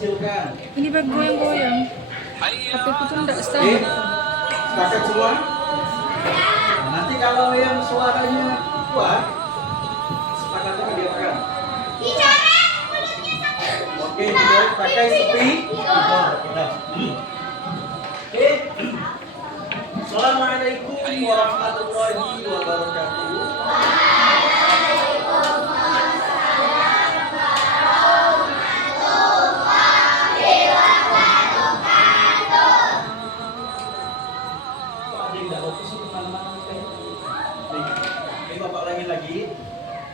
kecilkan. Ini bergoyang-goyang. HP ku tuh enggak Oke, stabil. sepakat semua? Nah, nanti kalau yang suaranya kuat, sepakatnya didiamkan. Oke, kita pakai sepi. Oke. Assalamualaikum warahmatullahi wabarakatuh. Bapak ulangi lagi.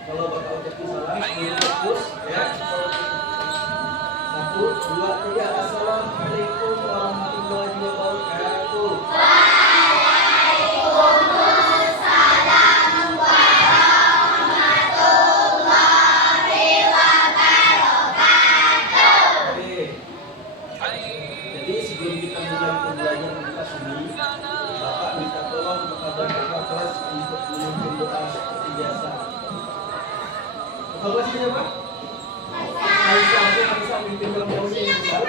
Kalau Bapak ucapin salam, fokus ya. 1, 2, 3. Assalamualaikum warahmatullahi wabarakatuh. Oke. Jadi sebelum kita mulai pembelajaran kelas ini, Bapak minta tolong kepada Bapak kelas untuk memimpin doa seperti biasa. Bapak kelas ini Pak? Aisyah mimpin doa ini Pak.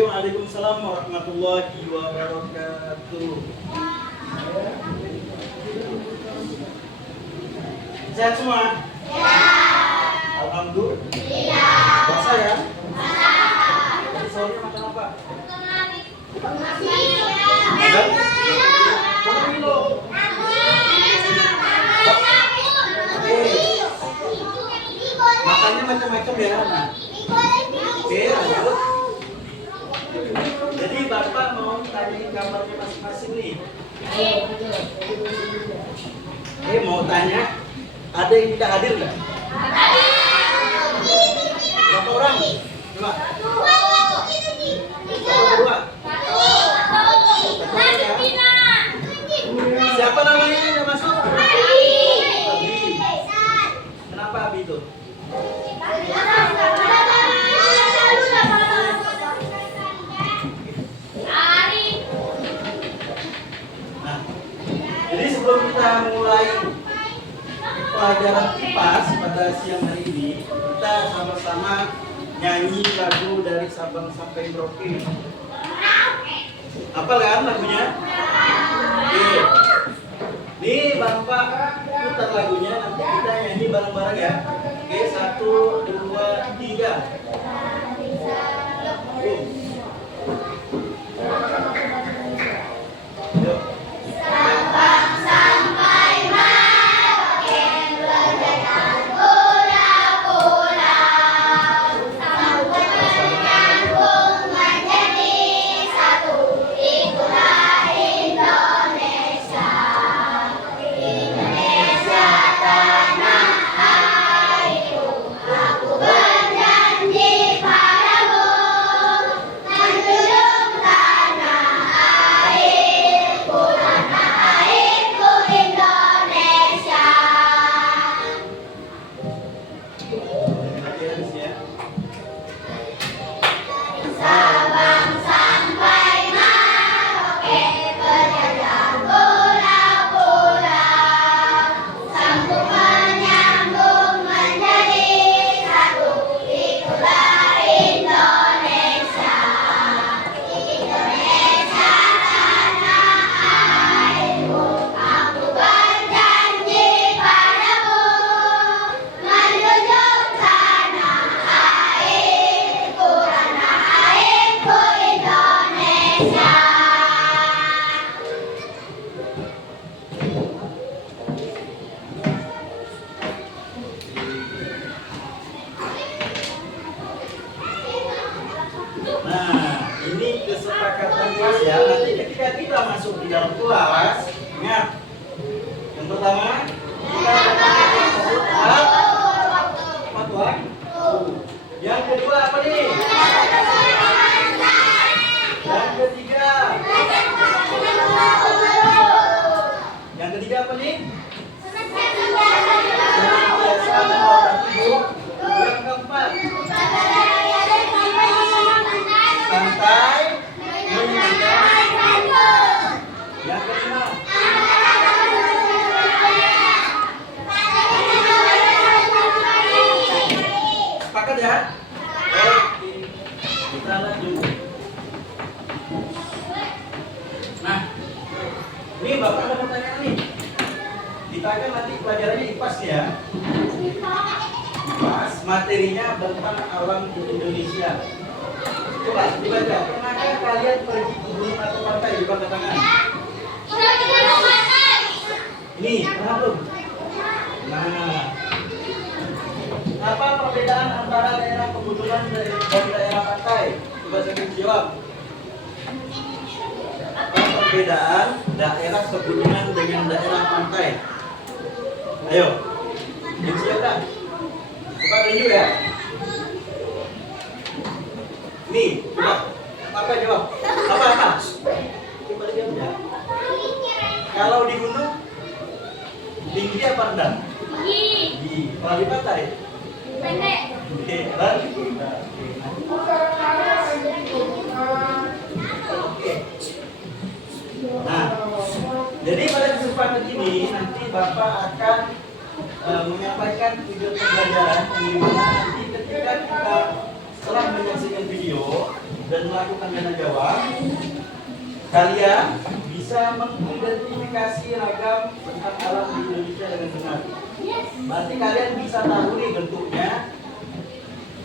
Waalaikumsalam warahmatullahi wabarakatuh. Sehat semua? Ya. Alhamdulillah. Basah ya? Basah. Tadi sahurnya makan apa? Makannya macam-macam ya. Oke, lanjut. Jadi Bapak mau tanya kabarnya masing-masing nih. Oke, mau tanya, ada yang tidak hadir nggak? Berapa orang? Dua. Dua. Siapa namanya yang udah masuk? Abi. Kenapa Abi itu? Jadi sebelum kita mulai pelajaran IPAS pada siang hari ini, kita sama-sama nyanyi lagu dari Sabang sampai Merauke. Hafal kan lagunya? Oke. Nih Bapak putar lagunya, nanti kita nyanyi bareng-bareng ya. Oke, 1, 2, 3. Yuk. Nah, ini kesepakatan kelas ya. Nanti ketika kita masuk di dalam kelas, ingat. Yang pertama, kita apa tuan? Yang kedua apa nih? Yang ketiga. Yang ketiga apa nih? Senantiasa menghormati guru. Yang keempat, santai menyenangkan. Yang kelima, sepakat ya? Oke, kita lanjut. Nah, ini Bapak ada pertanyaan nih. Kita kan nanti pelajarannya IPAS ya. IPAS materinya tentang alam di Indonesia. Coba dibaca. Pernahkah kalian pergi ke gunung atau pantai? Coba angkat tangan. Ini pernah belum? Nah, apa perbedaan antara daerah pegunungan dan daerah pantai? Coba saya jawab. Apa perbedaan daerah pegunungan dengan daerah pantai? Ayo, yang siap dah. Coba tunjuk ya. Nih, coba. Apa jawab? Apa? Coba dijawab ya. Kalau di gunung tinggi apa rendah? Tinggi. Kalau di pantai? Pendek. Oke, rendah. Oke. Nah, jadi pada kesempatan ini nanti Bapak akan menyampaikan video pembelajaran di mana nanti ketika kita setelah menyaksikan video dan melakukan tanya jawab, kalian bisa mengidentifikasi ragam tentang alam di Indonesia dengan benar. Berarti kalian bisa tahu nih bentuknya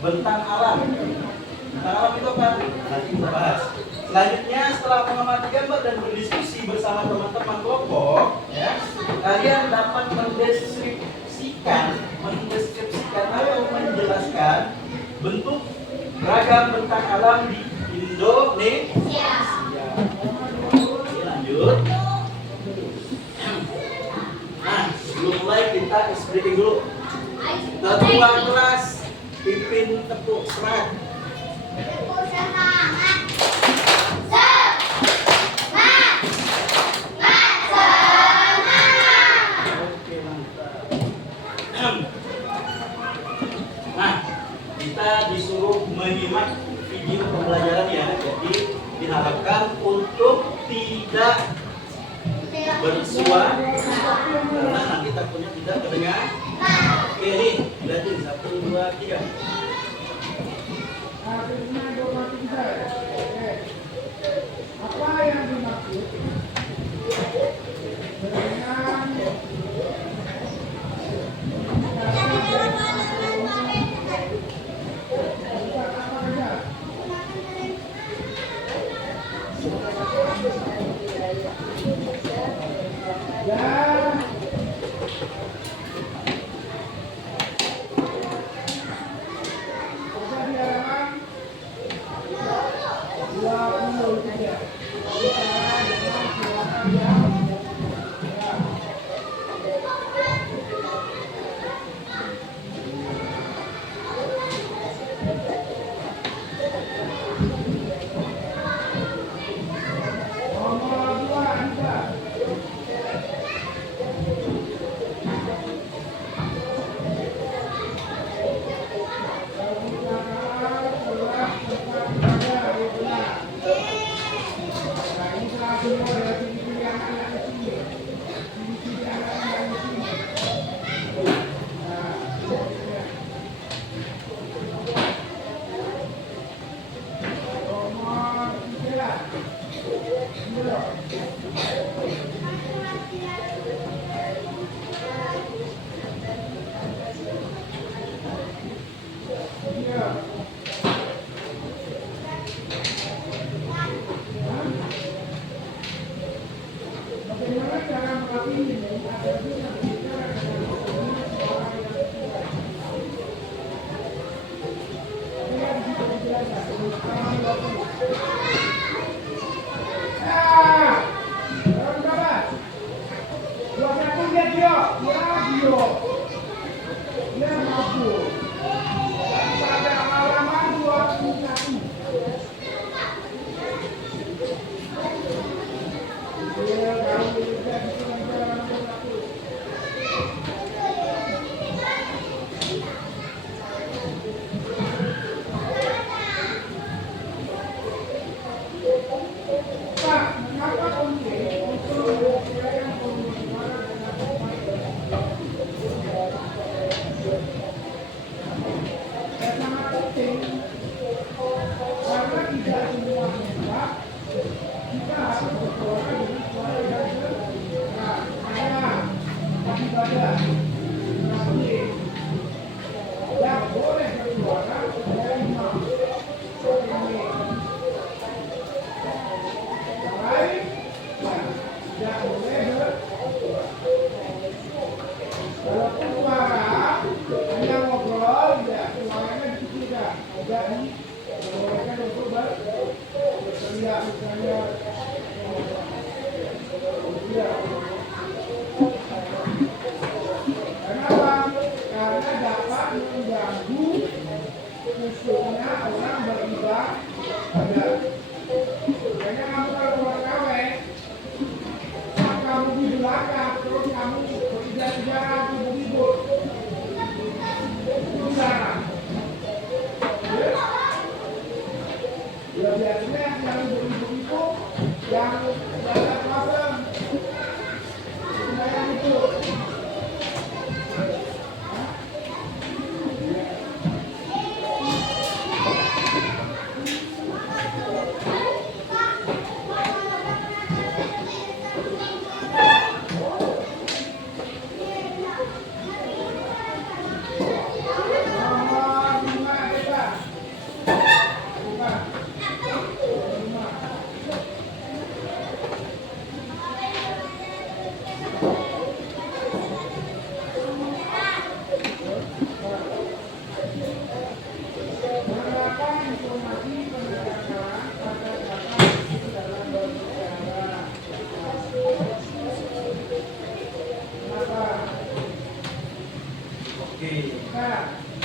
bentang alam. Bentang alam itu apa? Nanti kita bahas. Selanjutnya setelah mengamati gambar dan berdiskusi bersama teman-teman kelompok, ya, kalian dapat mendeskripsikan atau menjelaskan bentuk ragam bentang alam di Indonesia. Oke, lanjut. Nah, sebelum mulai kita briefing dulu. Ketua kelas pimpin tepuk semangat. Nah, kita disuruh menyimak video pembelajaran ya. Jadi diharapkan untuk tidak bersuara karena nanti takutnya tidak terdengar. Oke nih, lihatin 1, 2, 3. Apa yang dimaksud dengan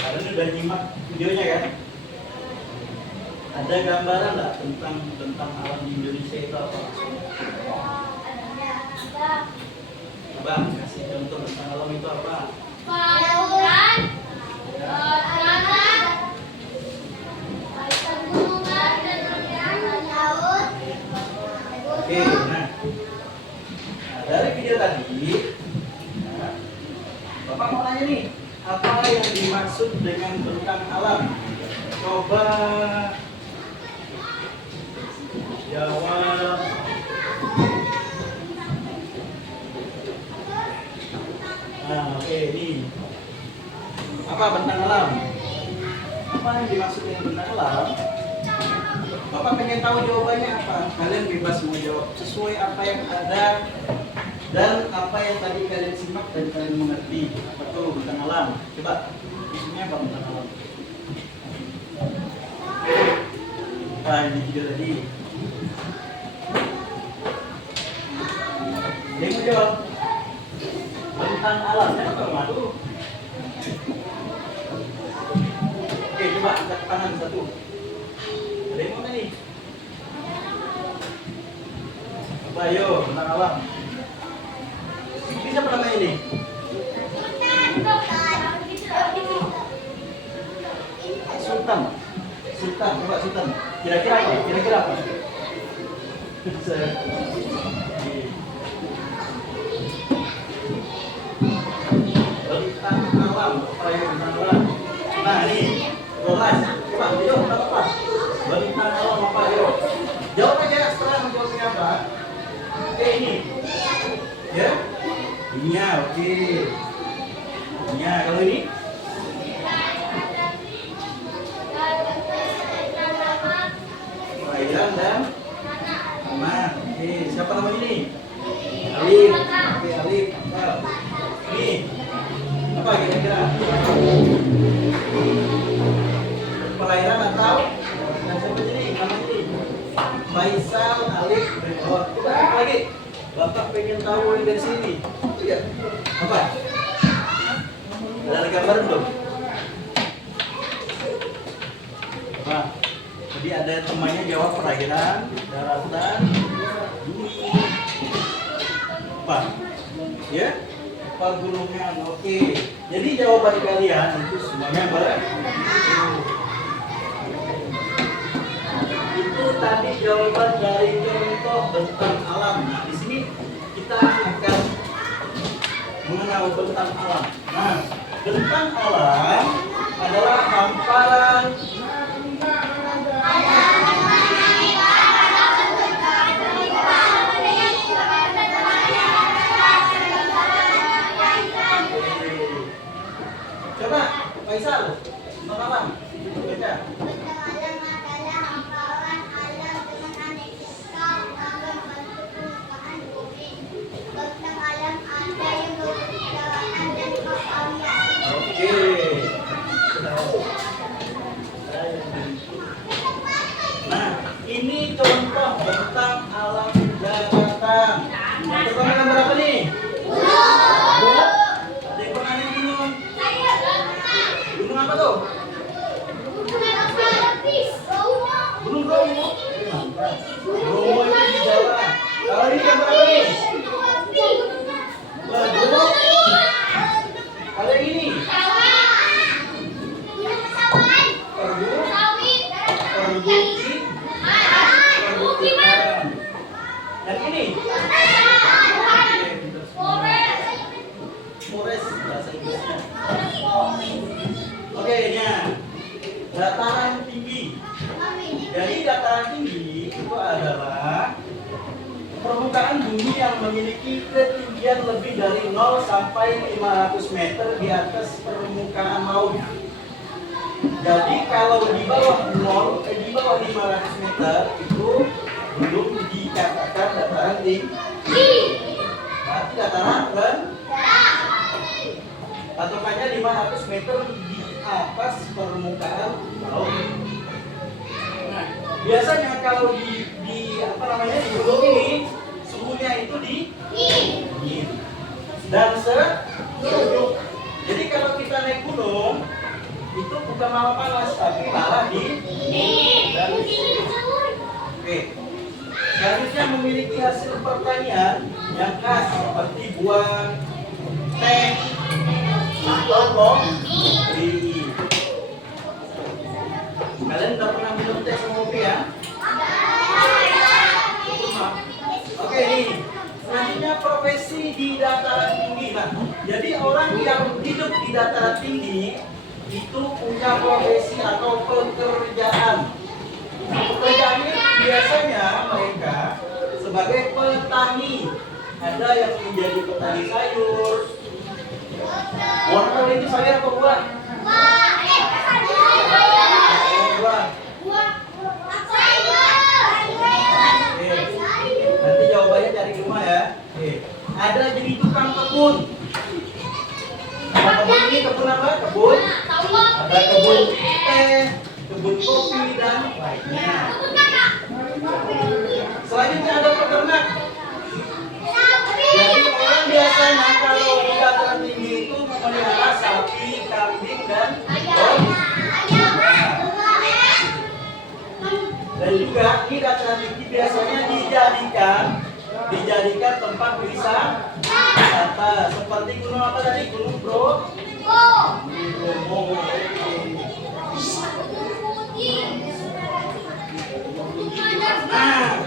Kalian udah nyimak videonya kan? Ada gambaran nggak tentang alam di Indonesia itu apa? Coba kasih contoh tentang alam itu apa? Oke, nah dari video tadi, nah, Bapak mau nanya nih, apa yang dimaksud dengan bentang alam? Coba jawab. Nah, oke, ini apa bentang alam? Apa yang dimaksud dengan bentang alam? Bapak pengen tahu jawabannya apa? Kalian bebas mau jawab sesuai apa yang ada dan apa yang tadi kalian simak dan kalian mengerti. Apa tuh bentang alam? Coba, isinya apa bentang alam? Nah, ini video tadi. Dia mau jawab bentang alam ya, apa madu? Oke, coba angkat tangan satu. Ada yang mana nih? Coba ayo, bentang alam. Bisa pernah ini? Sultan. Sultan, coba Sultan. Kira-kira apa? Kira-kira apa? Bentang alam, apa ya bentang alam? Nah ini, Rolas. Coba, ayo, apa? Bentang alam apa? Ayo. Jawab aja setelah menjawabnya apa? Oke, ini. Ya? Dunia, oke. Dunia, kalau ini? Perairan dan tanah. Oke, siapa namanya ini? Alif. Oke, Alif. pengen tahu yang dari sini. Iya. Apa? Ada gambar belum? Nah, jadi ada temannya jawab perairan, daratan, bumi. Apa? Ya? Pegunungan. Oke. Jadi jawaban kalian itu semuanya benar. Itu tadi jawaban dari contoh bentang alam. Nah, di sini kita akan mengenal bentang alam. Nah, bentang alam adalah hamparan coba Faisal, bentang alam. Baca. Nah, ini contoh bentang alam daratan. Pertama gambar apa nih? Gunung. Ada yang pernah naik gunung? Gunung apa tuh? Gunung Bromo. Bromo itu di Jawa. Kalau ini gambar apa nih? Gunung. Kalau yang ini? Yang ini? Forest bahasa Inggrisnya. Oke, nya dataran tinggi. Jadi dataran tinggi itu adalah permukaan bumi yang memiliki ketinggian lebih dari 0 sampai 500 meter di atas permukaan laut. Jadi kalau di bawah 500 meter itu belum dikatakan dataran tinggi. Berarti dataran rendah. Patokannya 500 meter di atas permukaan laut. Nah, biasanya kalau di apa namanya di gunung ini suhunya itu dingin dan sejuk. Jadi kalau kita naik gunung itu bukan malah panas tapi malah dingin dan sejuk. Oke. Selanjutnya memiliki hasil pertanian yang khas seperti buah, teh, atau kopi. Kalian udah pernah minum teh sama kopi ya? Oke nih, selanjutnya profesi di dataran tinggi. Nah, jadi orang yang hidup di dataran tinggi itu punya profesi atau pekerjaan. Pekerjaannya biasanya mereka sebagai petani. Ada yang menjadi petani sayur. Wortel itu sayur atau buah? Buah. Nanti jawabannya cari di rumah ya. Ada jadi tukang kebun. Kebun ini kebun apa? Kebun. Ada kebun teh, kebun kopi dan lainnya. Selanjutnya ada peternak. Jadi orang biasanya kalau di dataran tinggi itu memelihara sapi, kambing dan domba. Dan juga di dataran tinggi biasanya dijadikan tempat wisata seperti gunung apa tadi? Gunung Bromo. Nah,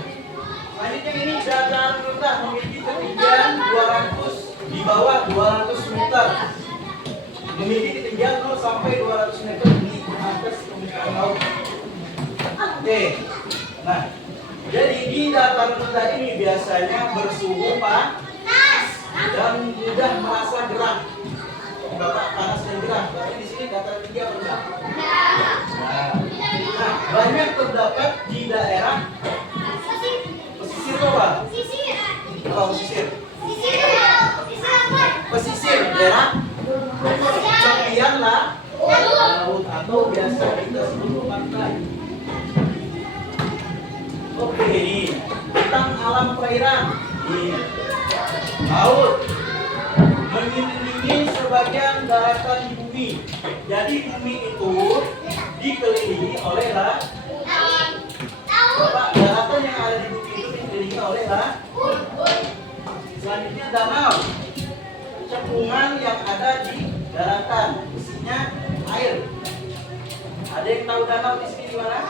selanjutnya ini dataran rendah memiliki ketinggian 200 di bawah 200 meter. Memiliki ketinggian 0 sampai 200 meter di atas permukaan laut. Oke. Nah, jadi di dataran rendah ini biasanya bersuhu panas dan mudah merasa gerah. Bapak panas dan gerah. Berarti di sini dataran tinggi apa rendah? Nah, banyak terdapat di daerah pesisir apa? Apa pesisir? Pesisir daerah tepian laut atau biasa kita sebut pantai. Oke, ini tentang alam perairan. Ini bagian daratan di bumi. Jadi bumi itu dikelilingi oleh daratan yang ada di bumi itu dikelilingi oleh selanjutnya danau. Cekungan yang ada di daratan isinya air. Ada yang tahu danau di sini di mana?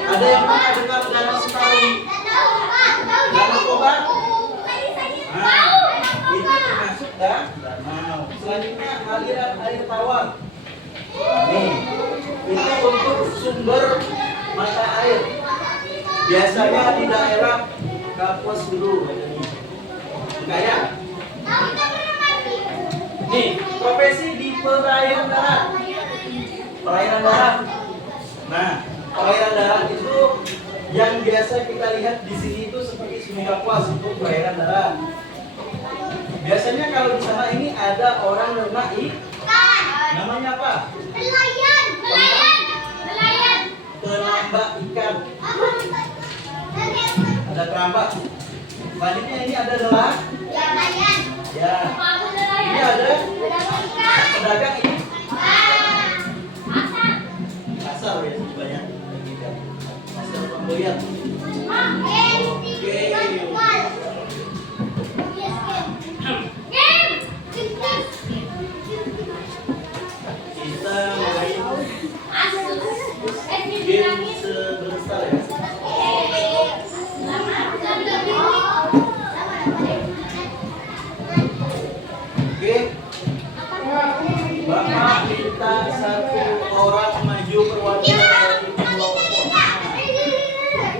Ada yang pernah dengar danau Sentarum? Danau Toba? Nah, itu termasuk danau. Selanjutnya aliran air tawar. Nih, itu untuk sumber mata air. Biasanya di daerah Kapuas dulu. Kayak nih, profesi di perairan darat. Perairan darat. Nah, perairan darat itu yang biasa kita lihat di sini itu seperti Sungai Kapuas untuk perairan darat. Biasanya kalau di sana ini ada orang renang ikan. Namanya apa? Nelayan. Penambak ikan. Ada kerambak. Selanjutnya ini ada nelayan. Ya. Ini ada pedagang ini. Pasar ya banyak. Pasar pembelian. Oke. Kita main game sebentar ya. Oke. Bapak minta satu orang maju perwakilan dari kelompok.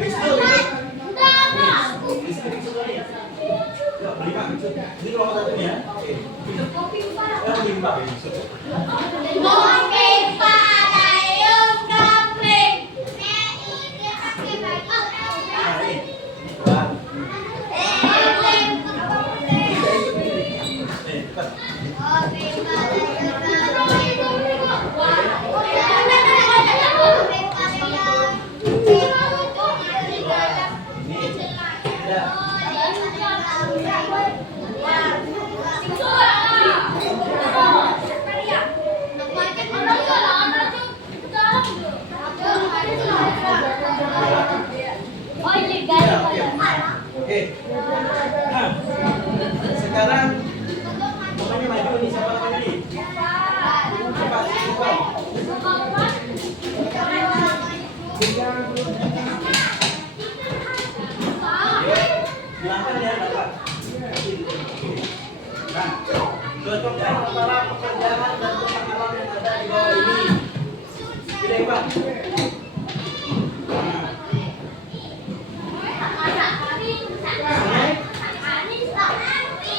Wisnu. Ya, beli Pak. Ini kelompok satunya. Oke. Ya, beli Pak. Oke. Nah, sekarang namanya maju nih, siapa namanya nih? Cepat. Silahkan ya Bapak. Nah, cocokkan antara pekerjaan dan pengalaman yang ada di bawah ini. Pilih Pak.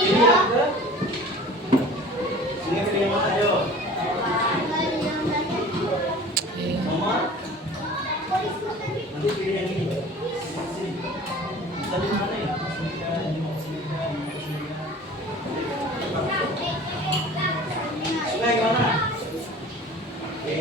Ini yang ke? Sungai pilih yang mana ayo? Nomor? Nanti pilih yang ini. Sini. Tadi mana ya? Sungai mana? Oke.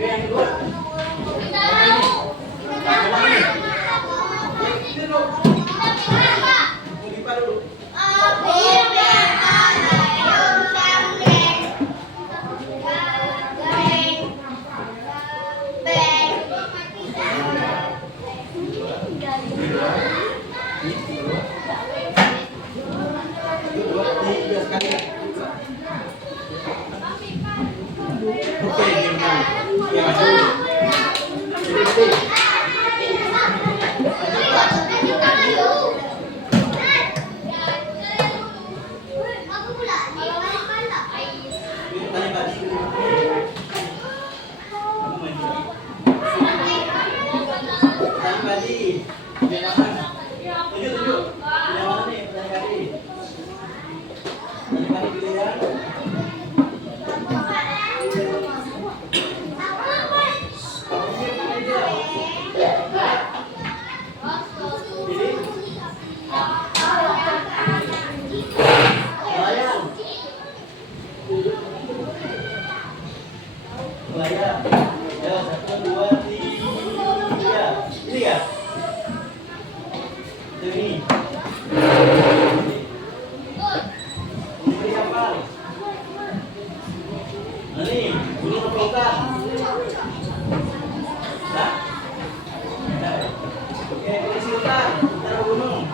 yang kedua. Oke, gimana? Ya, masuk. Layar. Ya, 1, 2, 3. Ini ya? Ini. Ini apa? Ini, gunung pelukan. Nah. Oke, ini sultan. Taruh gunung.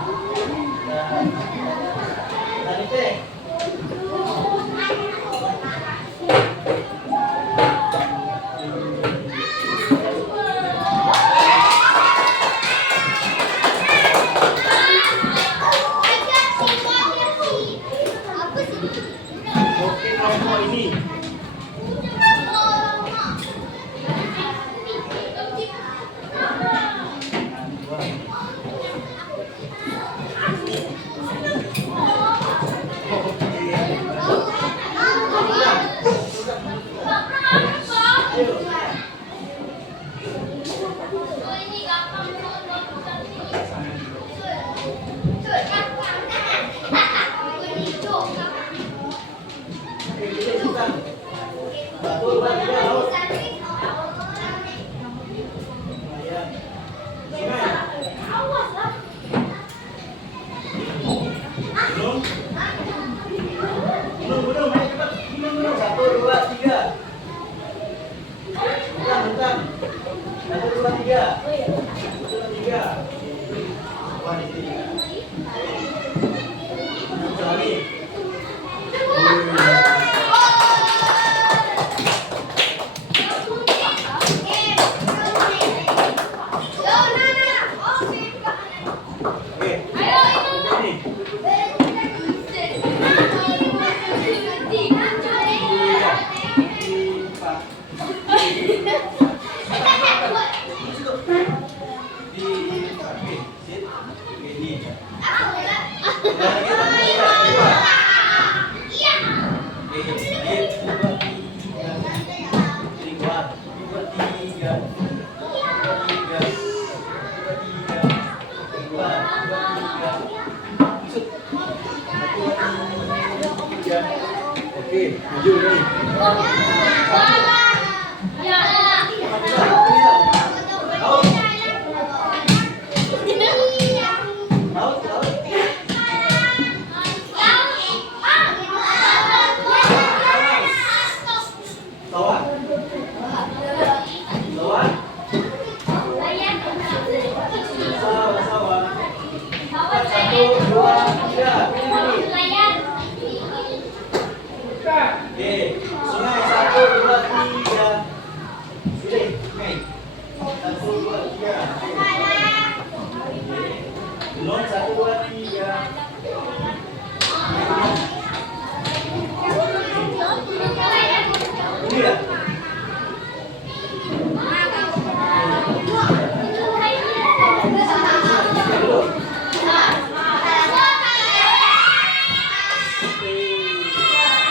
Nah, ini teh. Oke, kelompok ini. Oke, maju nih.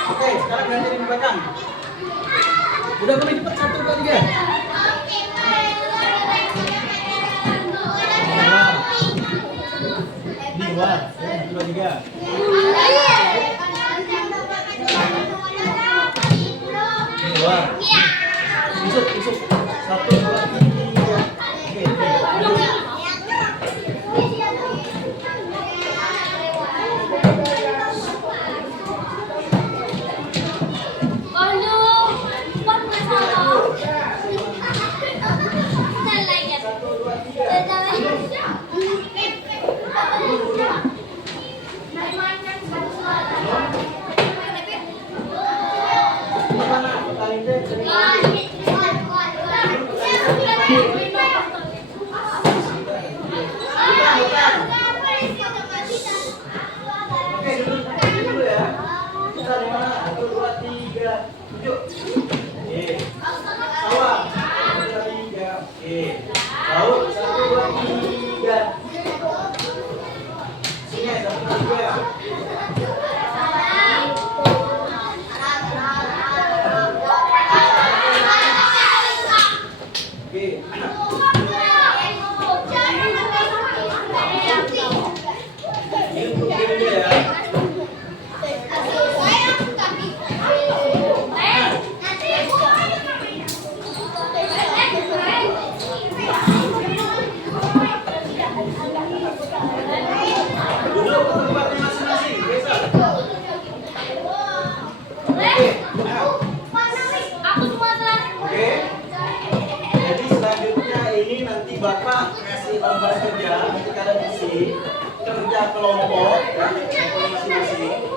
Oke, sekarang ganti di belakang. Udah kami cepat 1, 2, 3. Ini 2, 1, 2, 3. Ini 2. Masuk. 1, 2, 3. Oke. Gimana? Oke, dulu ya. Kita di mana? 1, 2, 3. Tunjuk. Oke. Sawah. 1, 2, 3. Oke. Laut. 1, 2, 3. Sini 1, 2, 3. Bapak ngasih lembar kerja, nanti kalian isi kerja kelompok, ya, kelompok masing-masing.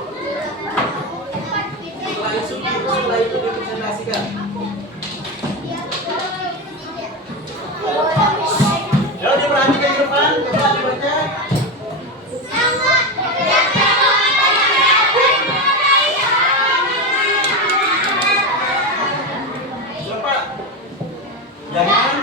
Setelah itu dipresentasikan. Ya, diperhatikan ke depan, coba dibaca. Bapak, jangan.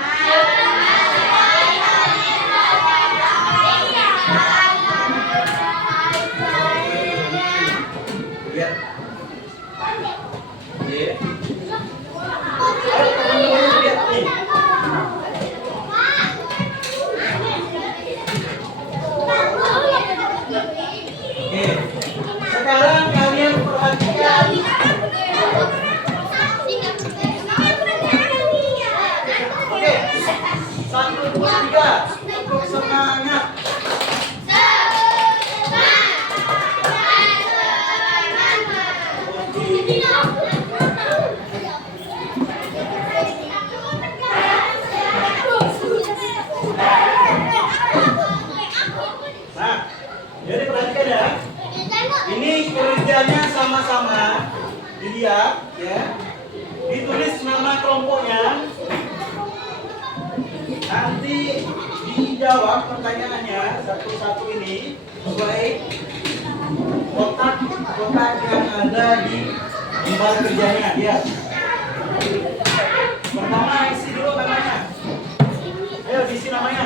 Sekarang kalian perhatikan. Oke, 1, 2, 3. Untuk semangat. Nah, jadi perhatikan ya. Ini kerjanya sama-sama dilihat ya. Ditulis nama kelompoknya. Nanti dijawab pertanyaannya satu-satu ini sesuai kotak yang ada di lembar kerjanya ya. Pertama isi dulu namanya. Ayo isi namanya.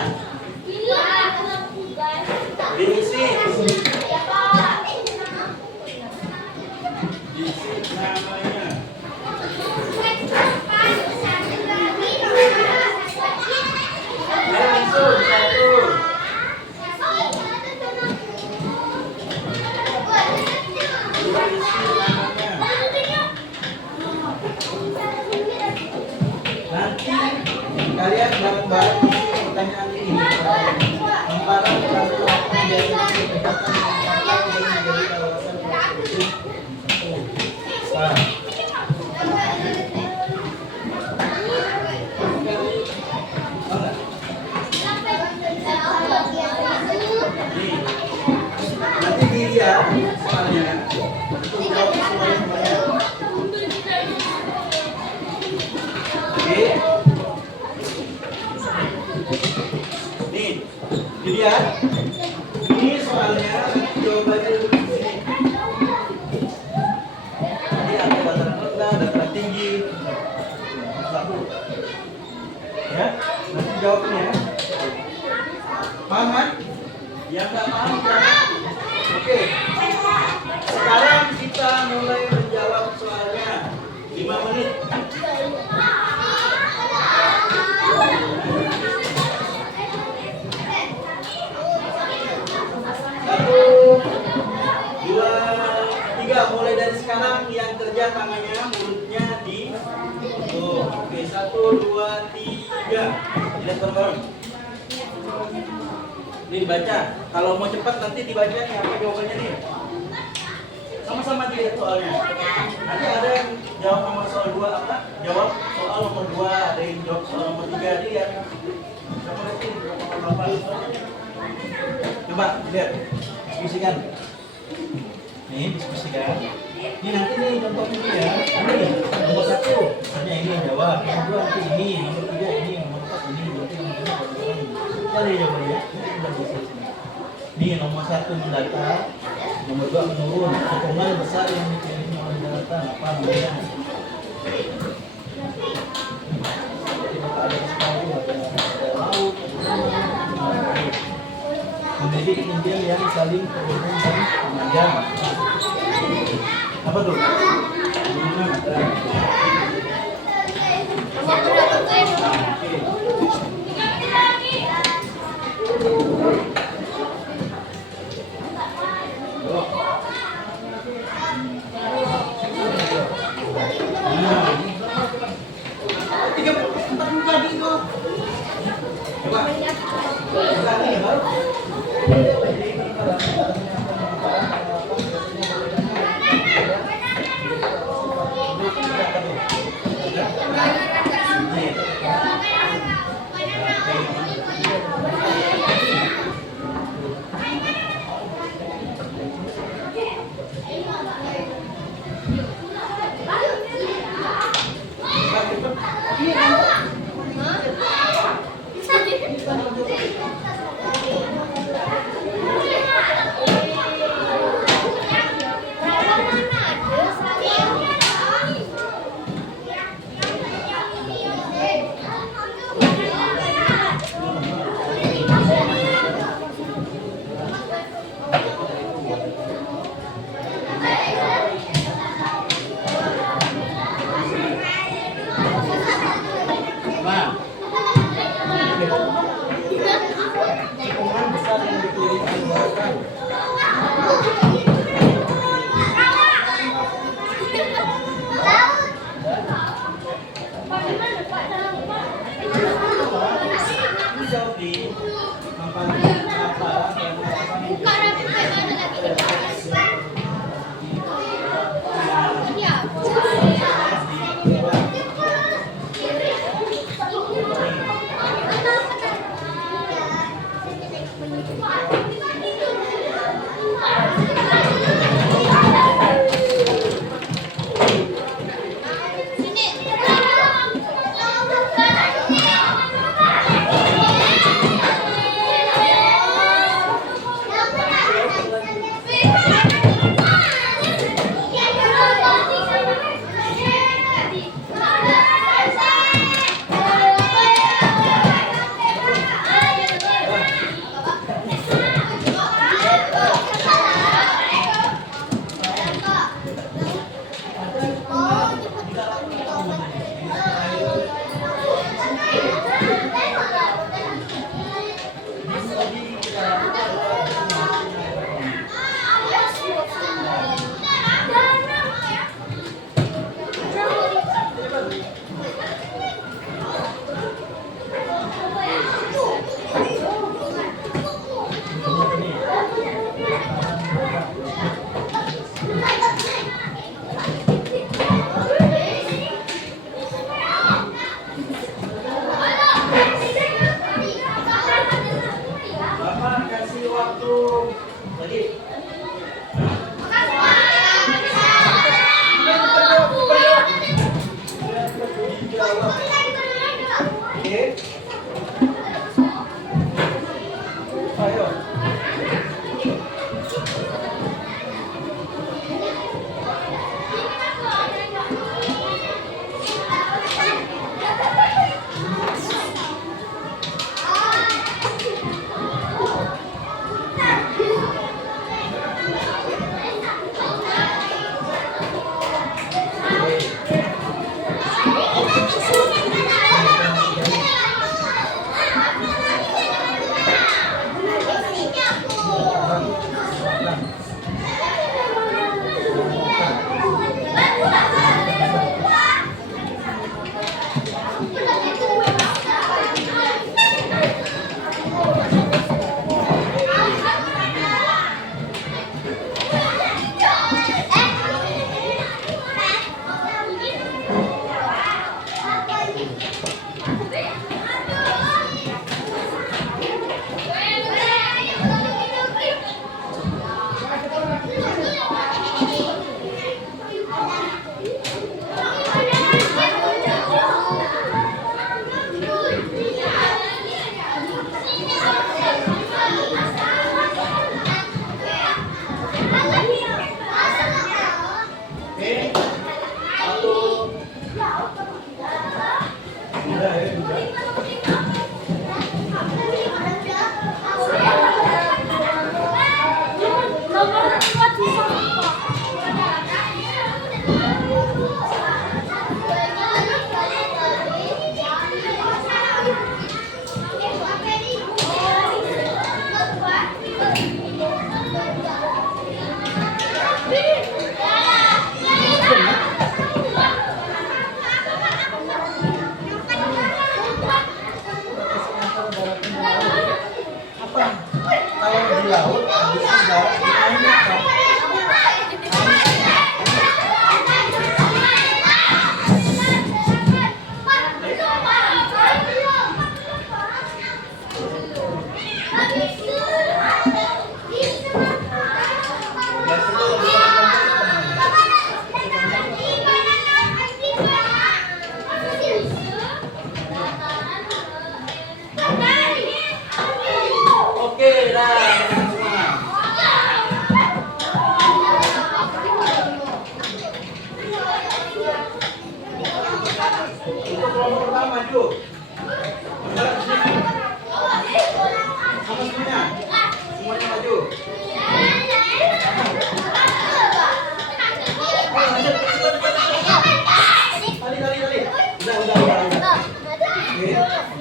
Diisi. Namanya. Langsung 1. Nanti kalian bareng-bareng isi pertanyaan ini. Hamparan satu menjadi pendekatan yang menjadi kawasan produksi. Nanti dilihat soalnya untuk jawab semuanya. Oke. Nih, dilihat. Ini soalnya jawabannya di sini. Jadi ada dataran rendah, dataran tinggi. Satu. Ya, nanti jawabnya. Paham kan? Yang nggak paham jangan. Oke. Sekarang kita mulai menjawab soalnya. 5 menit. 1, 2, 3. Mulai dari sekarang yang kerja tangannya, mulutnya di. Oke, 1, Satu, dua, tiga. Lihat bareng-bareng. Ini dibaca. Kalau mau cepat nanti dibaca nih apa jawabannya nih. Sama-sama dilihat soalnya. Nanti ada yang jawab nomor soal 2 apa? Jawab soal nomor 2, ada yang jawab soal nomor 3 dia. Siapa lagi? Nomor 8. Coba lihat. Diskusikan. Nih, diskusikan. Ini nanti nih contohnya ini ya. Ini nomor 1, misalnya ini jawab. Nomor 2 nanti ini, nomor 3 ini, nomor 4 ini, berarti nomor 5 ini. Cari jawabannya. Ini udah selesai sini. Ini nomor 1 mendata, nomor 2 menurun. Hitungan besar yang dipilih nomor mendata apa namanya? Ada sekali, ada laut, memiliki ketinggian yang saling terhubung dan memanjang. Apa tuh? Tiga empat muka gitu. Coba. Hitungan besar yang dipilih dibuatkan. Jawab di apa laut, habis sudah dimainkan. Oke, dah. Untuk kelompok pertama, maju. Menghadap ke sini. Sama semuanya. Semuanya maju. Tali. Udah. Oke.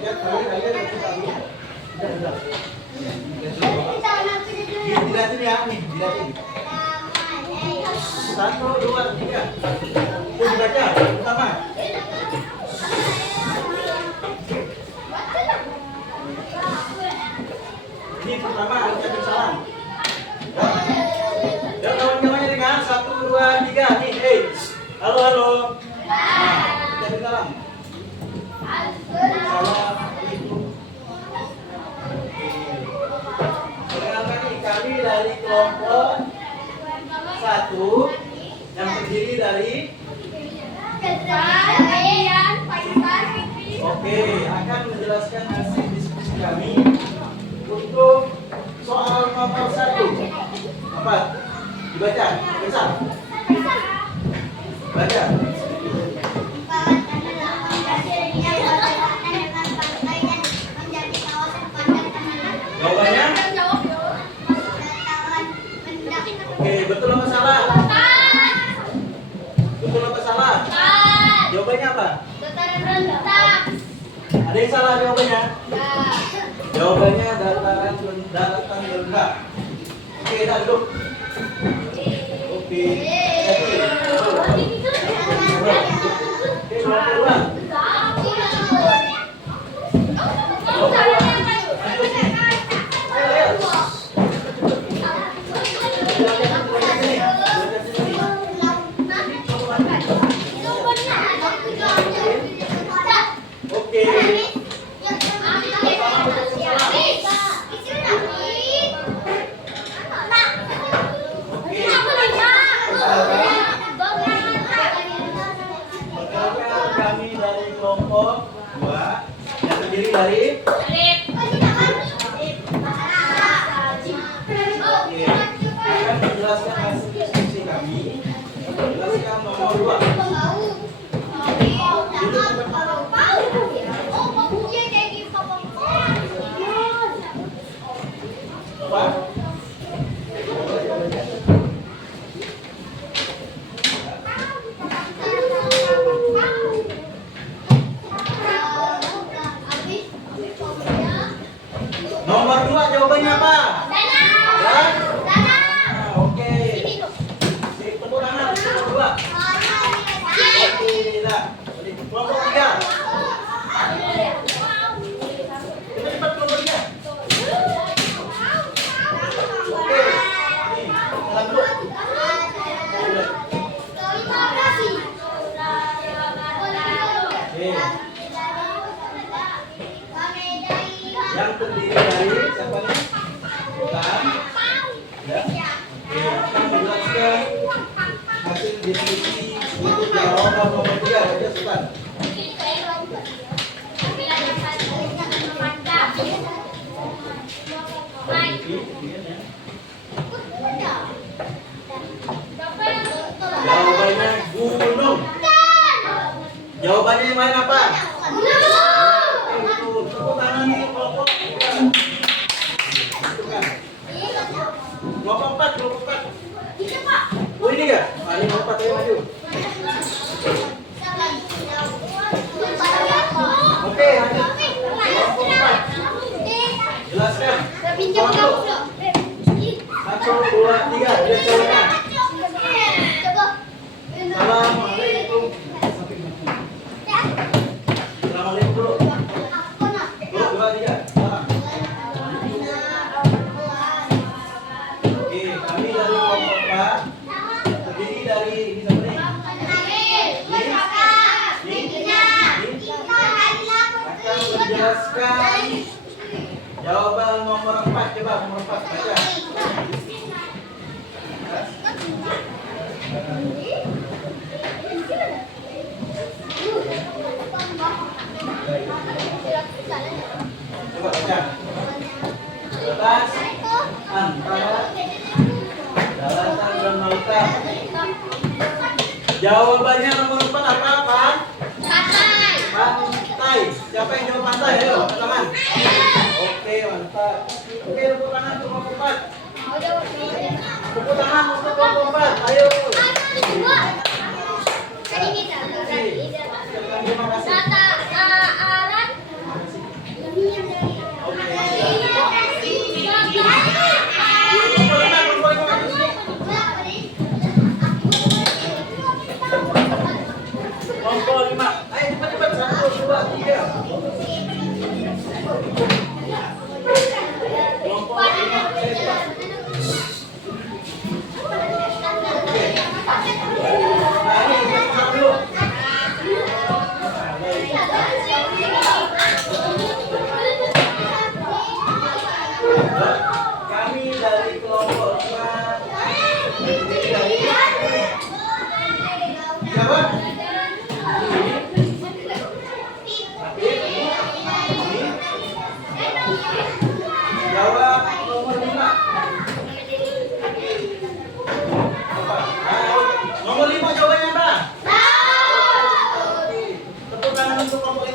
Ya, tali. Udah. Dilihatin ya, nih, dilihatin. 1, 2, 3. Dibaca, pertama. Ini pertama, ucapin salam. Ya, kawan-kawannya dengan 1, 2, 3. Nih, hey. Halo. Nah, ucapin salam. Assalamualaikum. Perkenalkan nih, kami dari kelompok 1 yang terdiri dari Oke, akan menjelaskan hasil diskusi kami untuk soal nomor 1. Apa? Dibaca, bisa? Baca. Jawabannya? Oke, betul apa salah? Betul apa salah? Jawabannya apa? Ada yang salah jawabannya? Jawabannya daratan rendah. Oke, dah duduk. Oke. Kami dari kelompok 2 yang terdiri dari akan menjelaskan hasil diskusi kami. Jelaskan nomor 2. Apa? Nomor 2 jawabannya apa? Dan? Oke. Tepuk tangan nomor 2. Oke, dah. Kelompok 3. Cepat kelompok 3. Oke. Nih, jalan dulu. Oke. Yang terdiri dari siapa nih? Bukan. Ya. Oke, akan menjelaskan hasil diskusi untuk jawaban nomor 3. Baca Sultan. Jawabannya gunung. Jawabannya yang lain apa? Tepuk tangan nih kelompok. Kelompok 4. Oh ini ya? Ini kelompok 4 ayo maju. Oke, lanjut. Kelompok 4. Jelaskan. Kelompok 1, 2, 3. Lihat jawabannya. Assalamualaikum. Assalamualaikum dulu. 2, 3. Salam. jelaskan jawaban nomor 4. Coba nomor 4 baca. Coba baca. Jelas antara daratan dan lautan. Jawabannya nomor 4 apa? Pantai. Siapa yang jawab pantai? Ayo, angkat tangan. Oke, mantap. Oke, tepuk tangan untuk nomor 4. Tepuk tangan untuk nomor 4. Ayo. Terima kasih. Kelompok 5. Ayo cepat-cepat. 1, 2, 3. Kelompok 5. Nah, ini kita start dulu. Kami dari kelompok 5. Ini dari siapa? Jawab nomor 5. Nomor 5 jawabannya apa? Tepuk tangan untuk kelompok 5.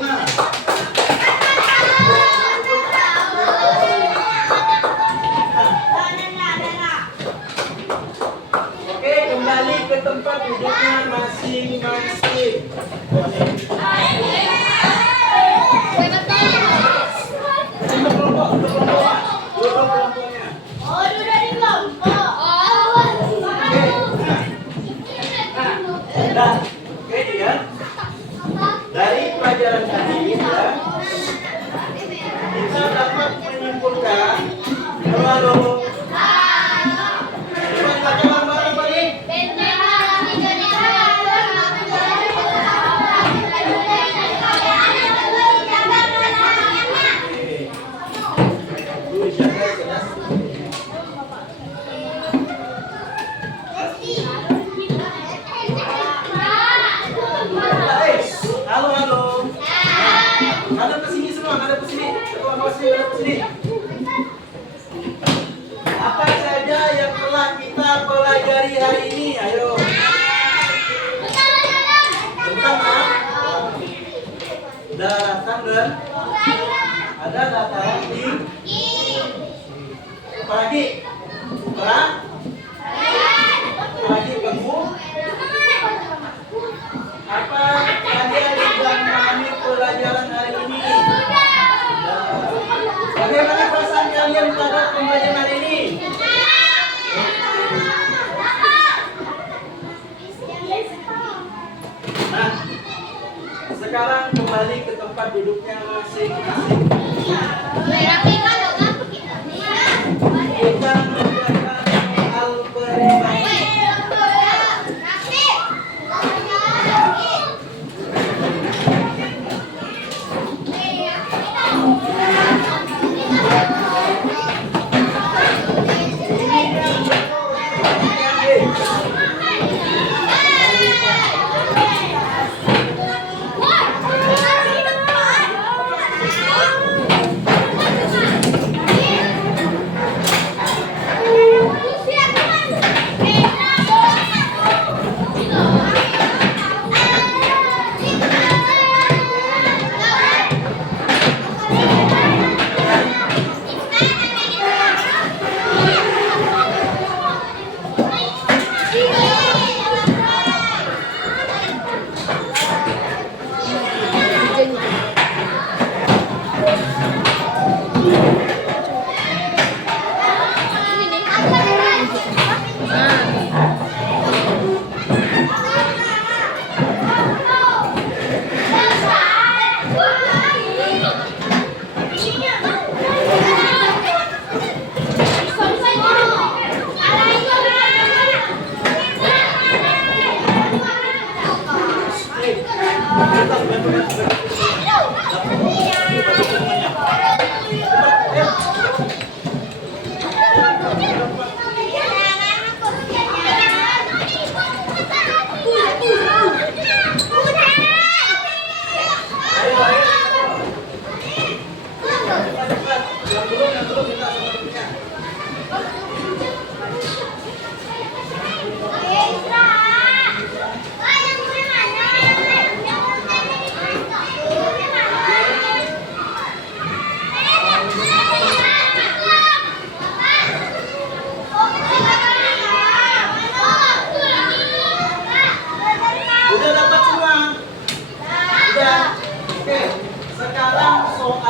Oke, kembali ke tempat duduknya masing-masing. Untuk kelompok, duduk kelompoknya. Nah, oke ya. Dari pelajaran tadi ya, kita dapat menyimpulkan kalau coba baca bareng-bareng Pak Dik. Halo, halo. Ada ke sini semua, ada ke sini. Ketua OSIS ada ke sini. Apa saja yang telah kita pelajari hari ini? Ayo. Tentang daratan dan ada dataran tinggi. Apalagi? Apalagi gembung? Apa kalian sudah memahami pelajaran hari ini? Bagaimana perasaan kalian terhadap pembelajaran hari ini? Nah, sekarang kembali ke tempat duduknya masing-masing. Kita mengerjakan soal perimbangan.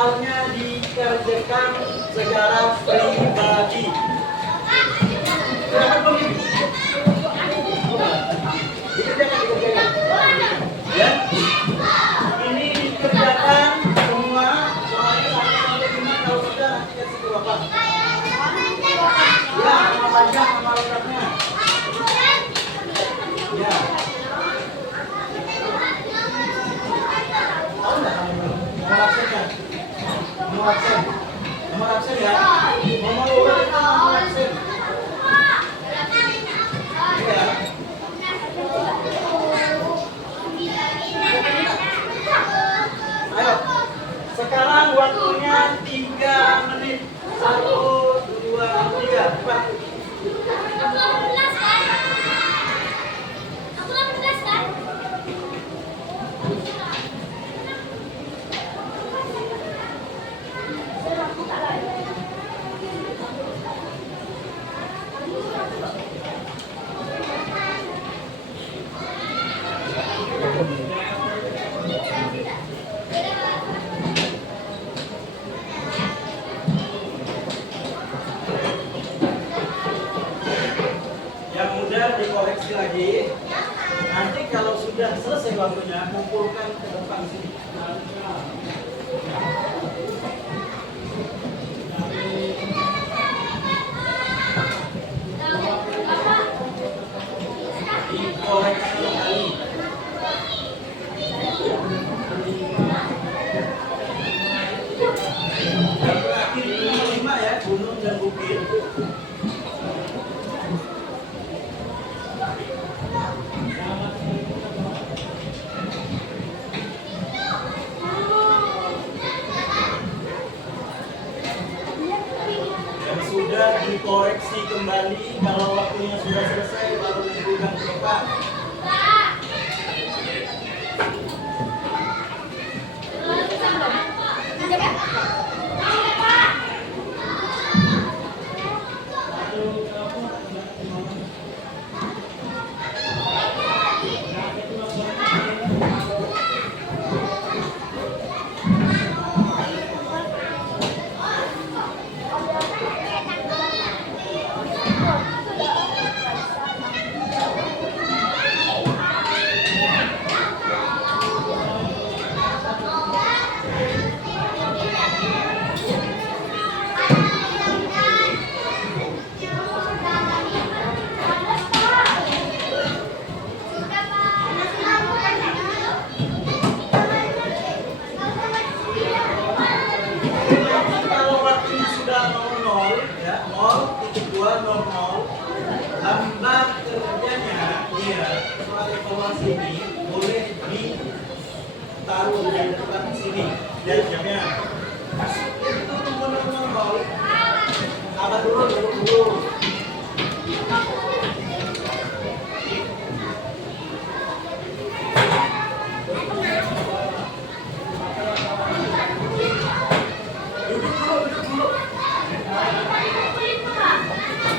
soalnya dikerjakan secara pribadi. Kenapa begitu? Dikerjakan. Ya, ini dikerjakan semua soalnya sampai 5 kalau sudah nanti kasih ke bapak. Ya, nama panjang, nama lengkapnya. Ya. Tahu nggak nomor absennya? Nomor absen. Nomor absen ya. Nomor urut itu nomor absen. Ya. Ayo. Sekarang waktunya 3 menit. 1, 2, 3. Cepat. Yang mudah dikoreksi lagi. Nanti kalau sudah selesai waktunya, kumpulkan ke depan sini. Dikoreksi lagi. Yang terakhir ini nomor 5 ya, gunung dan bukit. Sudah dikoreksi kembali, kalau waktunya sudah selesai baru diberikan ke depan. Kalau waktunya sudah 00 ya, 0.200, lambat kerjanya dia soal evaluasi ini boleh ditaruh di depan sini dan jamnya. Itu tunggu 00. Sabar dulu.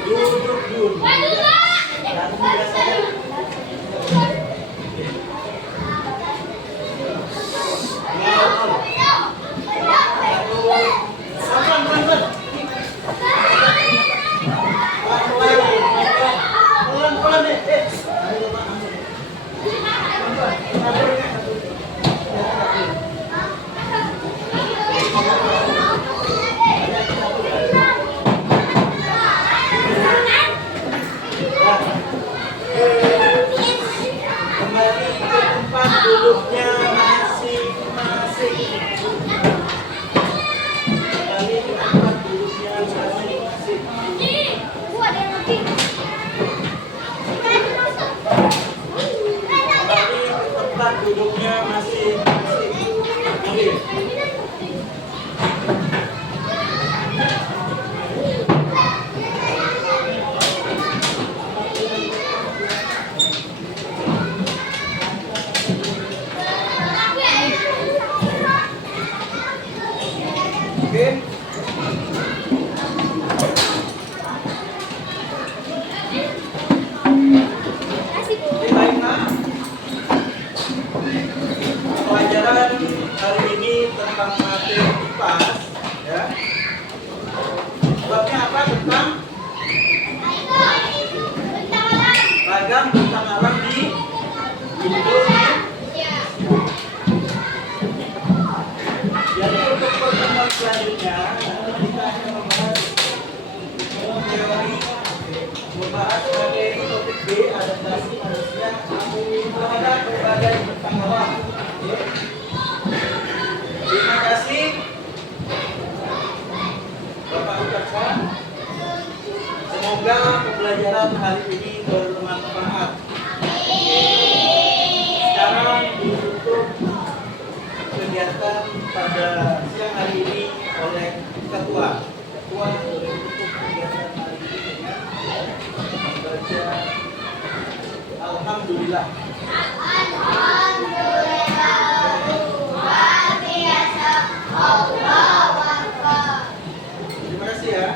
Duduk dulu. Dan biasanya pelan-pelan deh. Kembali ke tempat duduknya masing-masing. Kembali ke tempat duduknya masing-masing. Kembali ke tempat duduknya masing-masing. Oke. Oke. Baiklah. Pelajaran hari ini tentang materi IPA selanjutnya kita akan membahas teori, membahas materi topik B, adaptasi manusia terhadap berbagai bentuk bawah. Oke. Terima kasih Bapak ucapkan. Semoga pembelajaran hari ini bermanfaat. Sekarang ditutup kegiatan pada siang hari ini oleh ketua. Ketua boleh tutup kegiatan hari ini dengan membaca Alhamdulillah. Terima kasih ya.